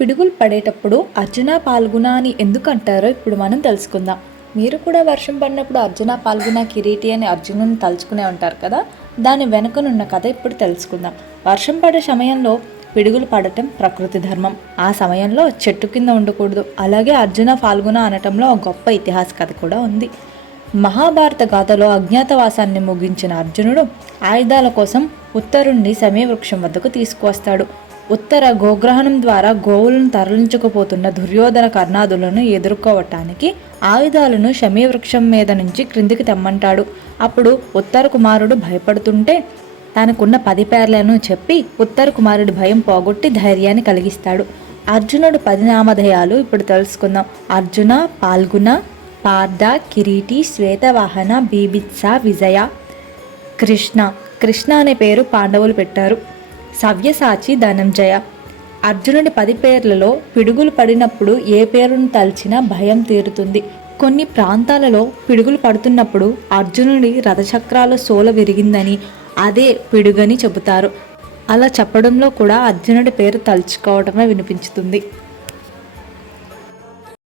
పిడుగులు పడేటప్పుడు అర్జున పాల్గొన అని ఎందుకు అంటారో ఇప్పుడు మనం తెలుసుకుందాం. మీరు కూడా వర్షం పడినప్పుడు అర్జున పాల్గొన కిరీటి అని అర్జునుని తలుచుకునే ఉంటారు కదా? దాని వెనుకనున్న కథ ఇప్పుడు తెలుసుకుందాం. వర్షం పడే సమయంలో పిడుగులు పడటం ప్రకృతి ధర్మం. ఆ సమయంలో చెట్టు కింద ఉండకూడదు. అలాగే అర్జున పాల్గొన అనటంలో ఒక గొప్ప ఇతిహాస కథ కూడా ఉంది. మహాభారత గాథలో అజ్ఞాతవాసాన్ని ముగించిన అర్జునుడు ఆయుధాల కోసం ఉత్తరుణ్ణి సమయవృక్షం వద్దకు తీసుకువస్తాడు. ఉత్తర గోగ్రహణం ద్వారా గోవులను తరలించకపోతున్న దుర్యోధన కర్ణాదులను ఎదుర్కోవటానికి ఆయుధాలను శమీవృక్షం మీద నుంచి క్రిందికి తెమ్మంటాడు. అప్పుడు ఉత్తర కుమారుడు భయపడుతుంటే తనకున్న పది పేర్లను చెప్పి ఉత్తర కుమారుడి భయం పోగొట్టి ధైర్యాన్ని కలిగిస్తాడు. అర్జునుడు పది నామధేయాలు ఇప్పుడు తెలుసుకుందాం. అర్జున పాల్గుణ పార్థ కిరీటి శ్వేతవాహన బీభిత్స విజయ కృష్ణ. కృష్ణ అనే పేరు పాండవులు పెట్టారు. సవ్యసాచి ధనంజయ. అర్జునుడి పది పేర్లలో పిడుగులు పడినప్పుడు ఏ పేరును తలిచినా భయం తీరుతుంది. కొన్ని ప్రాంతాలలో పిడుగులు పడుతున్నప్పుడు అర్జునుడి రథచక్రాల సోల విరిగిందని అదే పిడుగని చెబుతారు. అలా చెప్పడంలో కూడా అర్జునుడి పేరు తలుచుకోవడమే వినిపించుతుంది.